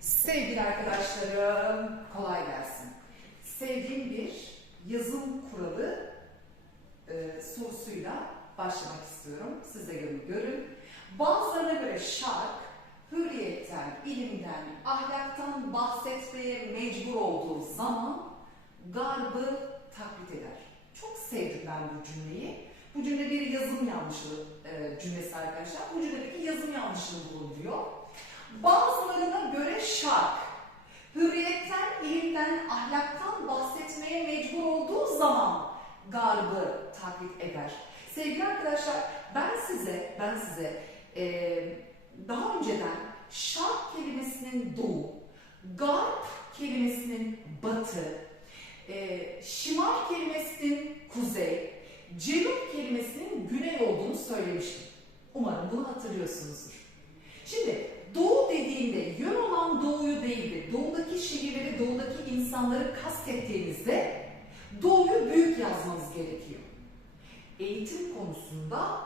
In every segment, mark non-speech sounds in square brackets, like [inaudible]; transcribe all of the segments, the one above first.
Sevgili arkadaşlarım, kolay gelsin. Sevdiğim bir yazım kuralı e, sorusuyla başlamak istiyorum. Siz de görün. görün. Bazılarına göre şark, hürriyetten, ilimden, ahlaktan bahsetmeye mecbur olduğu zaman garbı taklit eder. Çok sevdim ben bu cümleyi. Bu cümle bir yazım yanlışlığı e, cümlesi arkadaşlar. Bu cümledeki yazım yanlışlığı bulunuyor. Bazılarına göre şark, hürriyetten, ilimden, ahlaktan bahsetmeye mecbur olduğu zaman garbı taklit eder. Sevgili arkadaşlar, ben size, ben size eee, daha önceden şark kelimesinin doğu, garp kelimesinin batı, eee şimal kelimesinin kuzey, cenup kelimesinin güney olduğunu söylemiştim. Umarım bunu hatırlıyorsunuzdur. Şimdi doğu dediğimde yön olan doğuyu değil de doğudaki şehirleri, doğudaki insanları kastettiğinizde doğuyu büyük yazmanız gerekiyor. Eğitim konusunda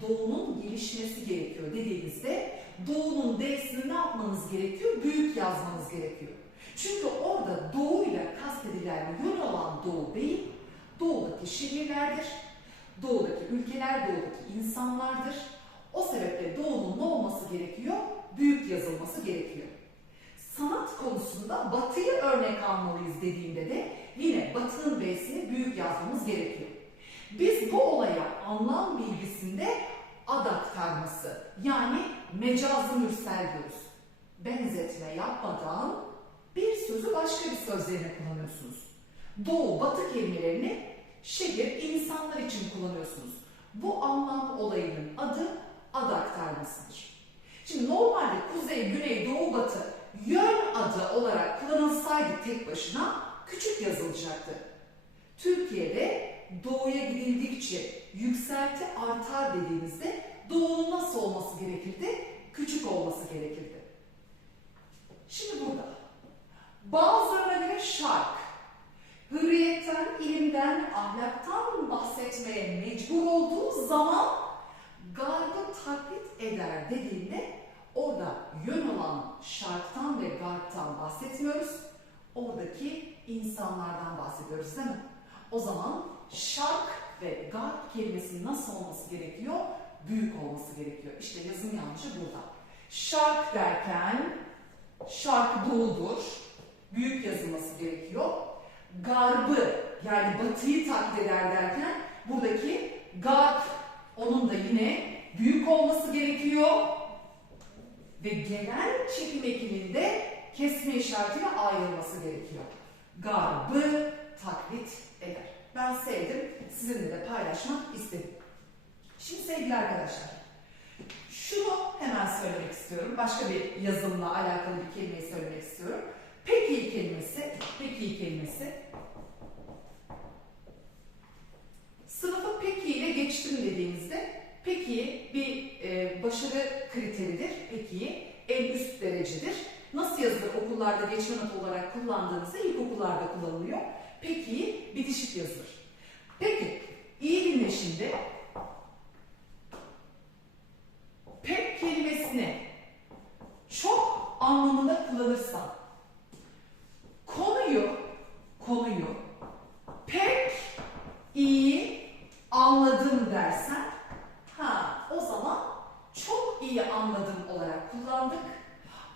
doğunun gelişmesi gerekiyor dediğinizde doğunun D'sini ne yapmanız gerekiyor? Büyük yazmanız gerekiyor. Çünkü orada doğuyla kastedilen yön olan doğu değil, doğudaki şehirlerdir, doğudaki ülkeler, doğudaki insanlardır. O sebeple doğunun ne olması gerekiyor? Büyük yazılması gerekiyor. Sanat konusunda batıyı örnek almalıyız dediğimde de yine batının B'sini büyük yazmamız gerekiyor. Biz bu olaya anlam bilgisinde ad aktarması yani mecazı mürsel diyoruz. Benzetme yapmadan bir sözü başka bir söz kullanıyorsunuz. Doğu, batı kelimelerini şehir, insanlar için kullanıyorsunuz. Bu anlam olayının adı ad. Şimdi normalde kuzey, güney, doğu, batı yön adı olarak kullanılsaydı tek başına küçük yazılacaktı. Türkiye'de doğuya gidildikçe yükselti artar dediğimizde doğunun nasıl olması gerekirdi? Küçük olması gerekirdi. Şimdi burada bazılarına göre şark, hürriyetten, ilimden, ahlaktan bahsetmeye mecbur olduğu zaman garbı taklit eder dediğinde orada yön olan şarktan ve garbtan bahsetmiyoruz. Oradaki insanlardan bahsediyoruz değil mi? O zaman şark ve garp kelimesinin nasıl olması gerekiyor? Büyük olması gerekiyor. İşte yazım yanlışı burada. Şark derken şark doğudur. Büyük yazılması gerekiyor. Garbı yani batıyı taklit eder derken buradaki garp onun da yine büyük olması gerekiyor. Ve gelen çekim ekiminde kesme işaretiyle ayrılması gerekiyor. Garbı taklit eder. Ben sevdim. Sizinle de paylaşmak istedim. Şimdi sevgili arkadaşlar, şunu hemen söylemek istiyorum. Başka bir yazımla alakalı bir kelimeyi söylemek istiyorum. Peki kelimesi, peki kelimesi. Sınıfı peki ile geçtim dediğimizde peki bir e, başarı kriteridir. Peki en üst derecedir. Nasıl yazılır okullarda geçme notu olarak kullandığınızda ilkokullarda kullanılıyor. Peki bitişik yazılır. Peki iyi dinle şimdi. Pek kelimesini çok anlamında kullanırsan konuyu konuyu pek iyi anladım dersen ha o zaman çok iyi anladım olarak kullandık.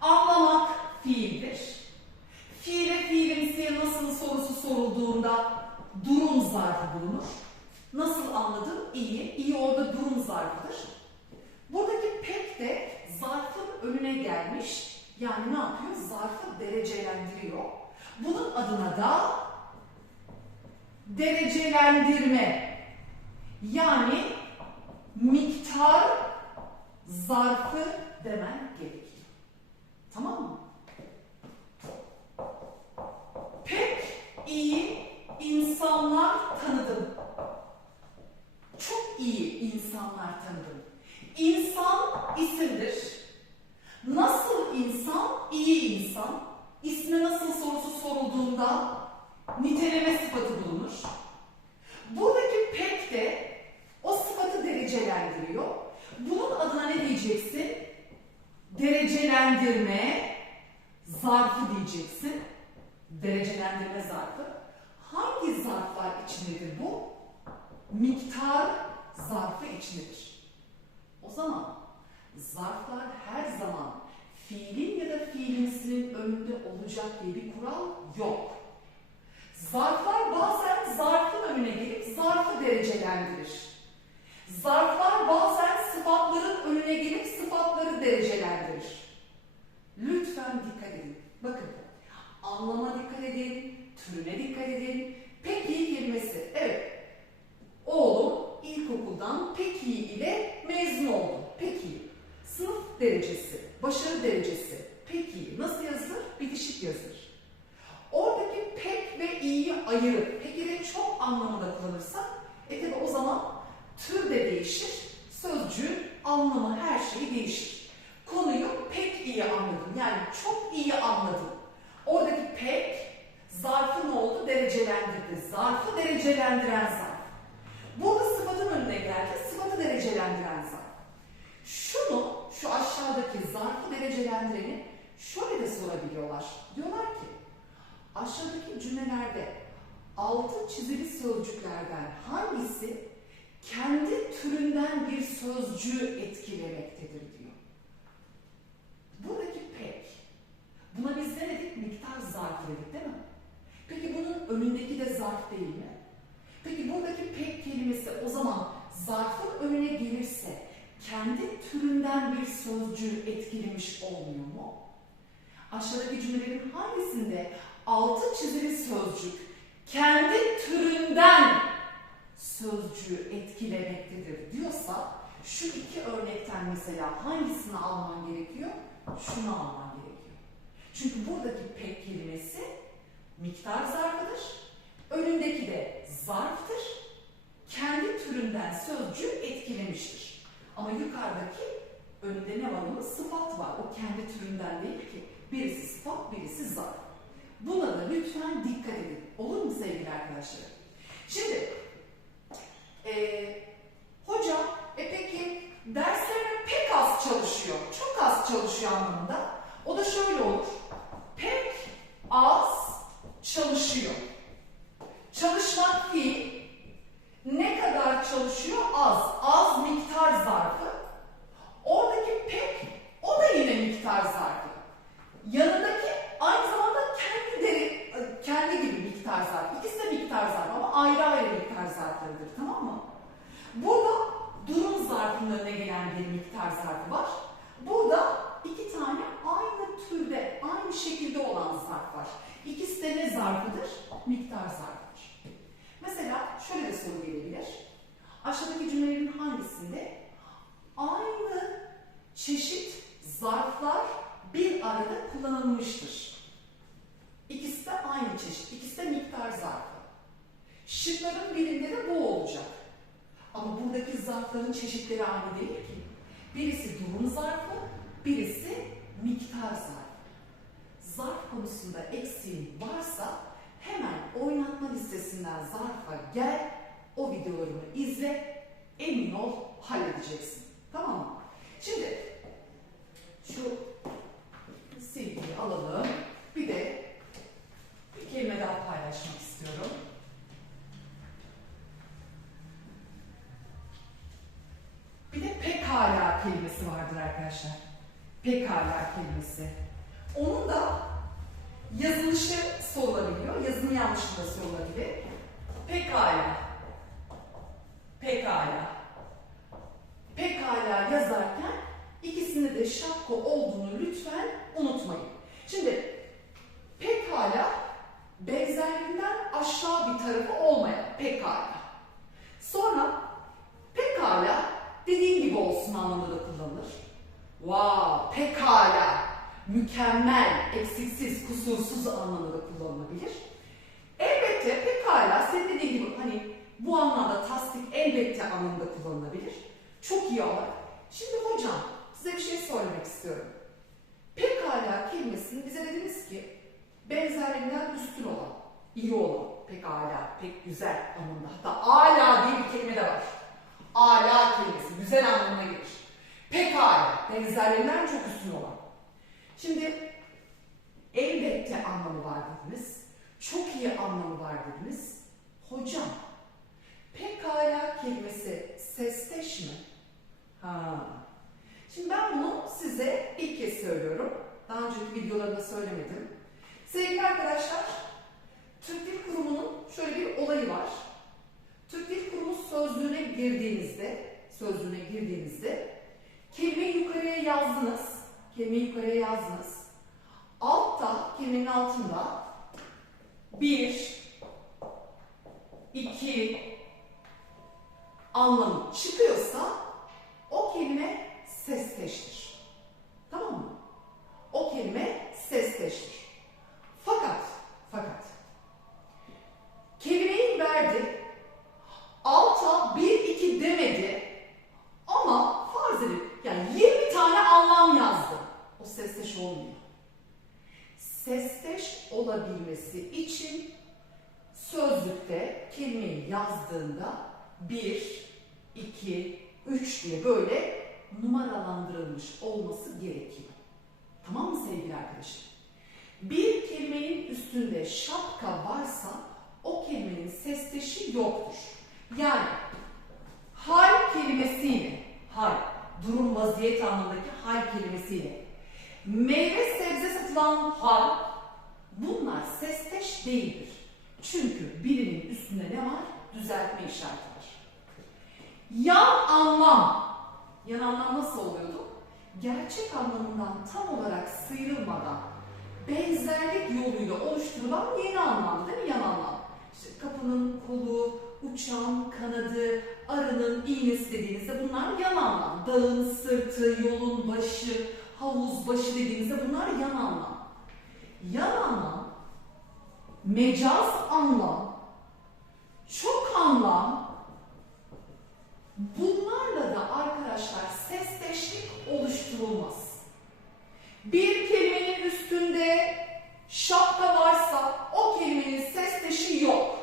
Anlamak fiildir. Sorusu sorulduğunda durum zarfı bulunur. Nasıl anladım? İyi. İyi orada durum zarfıdır. Buradaki pek de zarfın önüne gelmiş. Yani ne yapıyor? Zarfı derecelendiriyor. Bunun adına da derecelendirme yani miktar zarfı demen gerekiyor. Tamam mı? Pek iyi insanlar tanıdım. Çok iyi insanlar tanıdım. İnsan isimdir. Nasıl insan? İyi insan. İsmi nasıl sorusu sorulduğunda niteleme sıfatı bulunur. Buradaki pek de o sıfatı derecelendiriyor. Bunun adına ne diyeceksin? Derecelendirme zarfı diyeceksin. Derecelendirme zarfı. Hangi zarflar içindedir bu? Miktar zarfı içindedir. O zaman zarflar her zaman fiilin ya da fiilimsinin önünde olacak diye bir kural yok. Zarflar bazen zarfın önüne gelip zarfı derecelendirir. Zarflar bazen sıfatların önüne gelip sıfatları derecelendirir. Lütfen dikkat edin. Bakın, anlama dikkat edin, türüne dikkat edin. Pek iyi kelimesi. Evet, oğlum ilkokuldan pek iyi ile mezun oldu. Pek iyi. Sınıf derecesi, başarı derecesi. Pek iyi. Nasıl yazılır? Bitişik yazılır. Oradaki pek ve iyiyi ayırıp peki de çok anlamında kullanırsak e tabi o zaman tür de değişir, sözcüğün anlamı her şeyi değişir. Konuyu pek iyi anladım. Yani çok iyi anladım. Oradaki pek zarfı ne oldu? Derecelendirdi. Zarfı derecelendiren zarf. Burada sıfatın önüne geldi. Sıfatı derecelendiren zarf. Şunu, şu aşağıdaki zarfı derecelendireni şöyle de sorabiliyorlar. Diyorlar ki, aşağıdaki cümlelerde altı çizili sözcüklerden hangisi kendi türünden bir sözcüğü etkilemektedir diyor. Buradaki pek, buna biz ne dedik? Miktar zarfı dedik değil mi? Peki bunun önündeki de zarf değil mi? Peki buradaki pek kelimesi o zaman zarfın önüne gelirse kendi türünden bir sözcüğü etkilemiş olmuyor mu? Aşağıdaki cümlelerin hangisinde altı çizili sözcük kendi türünden sözcüğü etkilemektedir diyorsa şu iki örnekten mesela hangisini alman gerekiyor? Şunu alman gerekiyor. Çünkü buradaki pek kelimesi miktar zarfıdır. Önündeki de zarftır. Kendi türünden sözcüğü etkilemiştir. Ama yukarıdaki önünde ne var onun? Sıfat var. O kendi türünden değil ki. Birisi sıfat, birisi zarf. Buna da lütfen dikkat edin. Olur mu sevgili arkadaşlar? Şimdi ee, hocam e peki derslerine pek az çalışıyor, çok az çalışıyor anlamında. O da şöyle olur. Pek az çalışıyor. Çalışmak fiil. Ne kadar çalışıyor? Az. Az miktar zarfı. Oradaki pek o da yine miktar zarfı. Yanındaki aynı zamanda kendi deri, kendi gibi miktar zarfı. İkisi de miktar zarfı ama ayrı ayrı miktar zarflarıdır tamam mı? Burada durum zarfının önüne gelen bir miktar zarfı var. Burada iki tane aynı türde, aynı şekilde olan zarf var. İkisi de ne zarfıdır? Miktar zarfıdır. Mesela şöyle de soru gelebilir. Aşağıdaki cümlelerin hangisinde aynı çeşit zarflar bir arada kullanılmıştır? İkisi de aynı çeşit, ikisi de miktar zarfı. Şıkların birinde de bu olacak. Ama buradaki zarfların çeşitleri aynı değil ki. Birisi durum zarfı, birisi miktar zarfı. Zarf konusunda oynatma listesinden zarfa gel, o videolarımı izle, emin ol halledeceksin. Tamam mı? Şimdi şu silgiyi alalım. Bir de bir kelime daha paylaşmak istiyorum. Bir de pekala kelimesi vardır arkadaşlar. Pekala kelimesi. Onun da yazılışı sorulabiliyor. Yazımı yanlışlıkla sorulabilir. Pekala. Pekala. Pekala yazarken ikisinde de şapka olduğunu lütfen unutmayın. Şimdi pekala benzerliğinden aşağı bir tarafı olmayan pekala. Sonra pekala dediğim gibi olsun anlamında da kullanılır. Wow, pekala, mükemmel, eksiksiz, kusursuz anlamında da kullanılabilir. Elbette pekala senin dediğin gibi hani bu anlamda tasdik elbette anlamında kullanılabilir. Çok iyi olarak. Şimdi hocam size bir şey söylemek istiyorum. Pekala kelimesini bize dediniz ki benzerliğinden üstün olan, iyi olan, pekala, pek güzel anlamında. Hatta ala diye bir kelime de var. Ala kelimesi güzel anlamına gelir. Pekala benzerliğinden çok üstün olan. Şimdi anlamı var dediniz. Çok iyi anlamı var dediniz. Hocam, pekala kelimesi sesteş mi? Ha. Şimdi ben bunu size ilk kez söylüyorum. Daha önceki videolarımda söylemedim. Sevgili arkadaşlar, Türk Dil Kurumu'nun şöyle bir olayı var. Türk Dil Kurumu sözlüğüne girdiğinizde, sözlüğüne girdiğinizde kelimeyi yukarıya yazdınız. Kelimeyi yukarıya yazdınız. Altta, kelimenin altında bir, iki anlamı çıkıyorsa kelime sesteştir. Tamam mı? O kelime sesteştir. Fakat, fakat kelimeyi verdi, alta bir iki demedi ama farz edin yani 20 tane anlam yazdı. O sesteş olmuyor. Sesteş olabilmesi için sözlükte kelimeyi yazdığında 1, 2, 3 diye böyle numaralandırılmış olması gerekiyor. Tamam mı sevgili arkadaşım? Bir kelimenin üstünde şapka varsa o kelimenin sesteşi yoktur. Yani hal kelimesiyle, hal, durum vaziyet anlamındaki hal kelimesiyle meyve sebze satılan hal bunlar sesteş değildir. Çünkü birinin üstünde ne var? Düzeltme işareti. Yan anlam. Yan anlam nasıl oluyordu? Gerçek anlamından tam olarak sıyrılmadan benzerlik yoluyla oluşturulan yeni anlam değil mi yan anlam? İşte kapının kolu, uçan kanadı, arının iğnesi dediğinizde bunlar yan anlam. Dağın sırtı, yolun başı, havuz başı dediğinizde bunlar yan anlam. Yan anlam, mecaz anlam, çok anlam, bunlarla da arkadaşlar sesteşlik oluşturulmaz. Bir kelimenin üstünde şapka varsa o kelimenin sesteşi yok.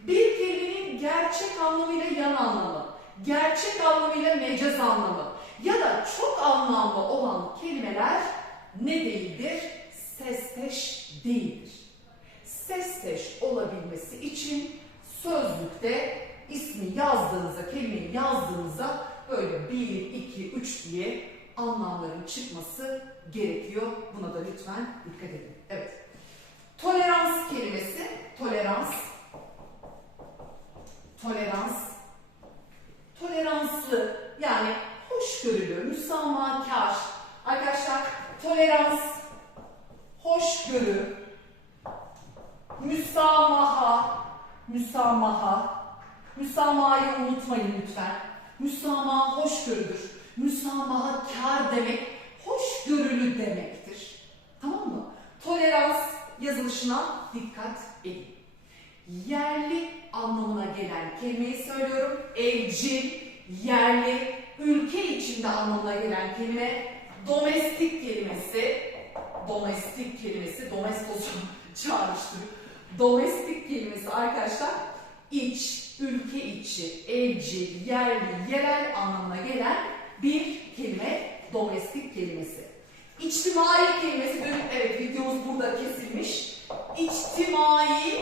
Bir kelimenin gerçek anlamıyla yan anlamı, gerçek anlamıyla mecaz anlamı ya da çok anlamlı olan kelimeler ne değildir? Sesteş değildir. Sesteş olabilmesi için sözlükte ismi yazdığınızda, kelimeyi yazdığınızda böyle 1, 2, 3 diye anlamların çıkması gerekiyor. Buna da lütfen dikkat edin. Evet. Tolerans kelimesi, tolerans, tolerans, toleranslı yani hoşgörülü, müsamahakar. Arkadaşlar tolerans, hoşgörü, müsamaha, müsamaha, müsamahayı unutmayın lütfen. Müsamaha hoşgörüdür. Müsamaha kar demek, hoşgörülü demektir. Tamam mı? Tolerans yazılışına dikkat edin. Yerli anlamına gelen kelimeyi söylüyorum. Evcil, yerli, ülke içinde anlamına gelen kelime domestik kelimesi. Domestik kelimesi, domestos [laughs] çağrıştırıyor. Domestik kelimesi arkadaşlar iç, ülke içi, evcil, yerli, yerel anlamına gelen bir kelime domestik kelimesi. İçtimai kelimesi, evet videomuz burada kesilmiş. İçtimai,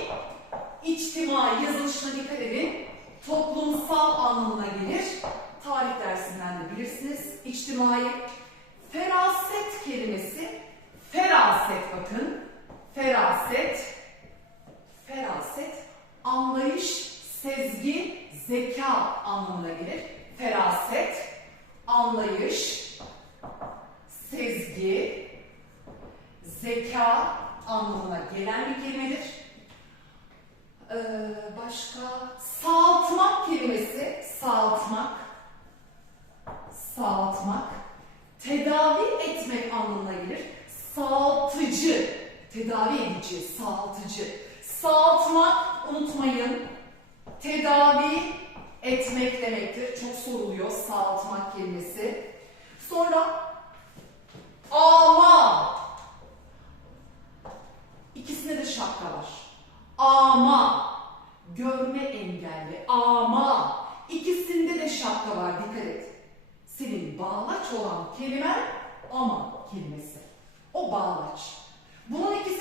içtimai yazılışına dikkat edin. Toplumsal anlamına gelir. Tarih dersinden de bilirsiniz. İçtimai. Feraset kelimesi, feraset bakın. Feraset, feraset, anlayış, sezgi, zeka anlamına gelir. Feraset, anlayış, sezgi, zeka anlamına gelen bir kelimedir. Ee, başka sağaltmak kelimesi, sağaltmak, sağaltmak, tedavi etmek anlamına gelir. Sağaltıcı, tedavi edici, sağaltıcı. Sağaltmak unutmayın. Tedavi etmek demektir. Çok soruluyor sağaltmak kelimesi. Sonra ama. İkisinde de şapka var. Ama. Görme engelli. Ama. İkisinde de şapka var. Dikkat et. Senin bağlaç olan kelimen ama kelimesi. O bağlaç. Bunun ikisi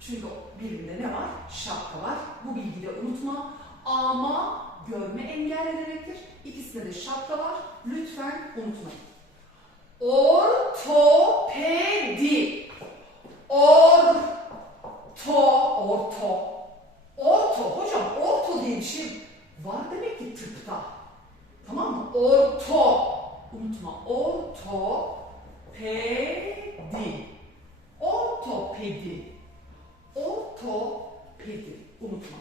Çünkü birimde ne var? Şapka var. Bu bilgiyi de unutma. Ama görme engelli demektir. İkisinde de şapka var. Lütfen unutmayın. Ortopedi. Orto. Orto. Orto. Hocam orto diye bir şey var demek ki tıpta. Tamam mı? Orto. Unutma. Orto. Pedi. Ortopedi. Ortopedi. Unutma.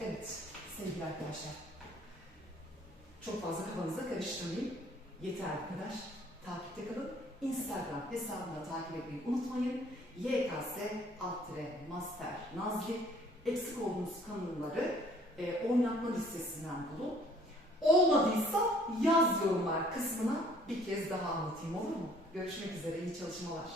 Evet sevgili arkadaşlar. Çok fazla kafanızda karıştırmayın. Yeter bu kadar. Takipte kalın. Instagram hesabını takip etmeyi unutmayın. YKS alt tire master nazli eksik olduğunuz kanunları e, oynatma listesinden bulun. Olmadıysa yaz yorumlar kısmına bir kez daha anlatayım olur mu? Görüşmek üzere iyi çalışmalar.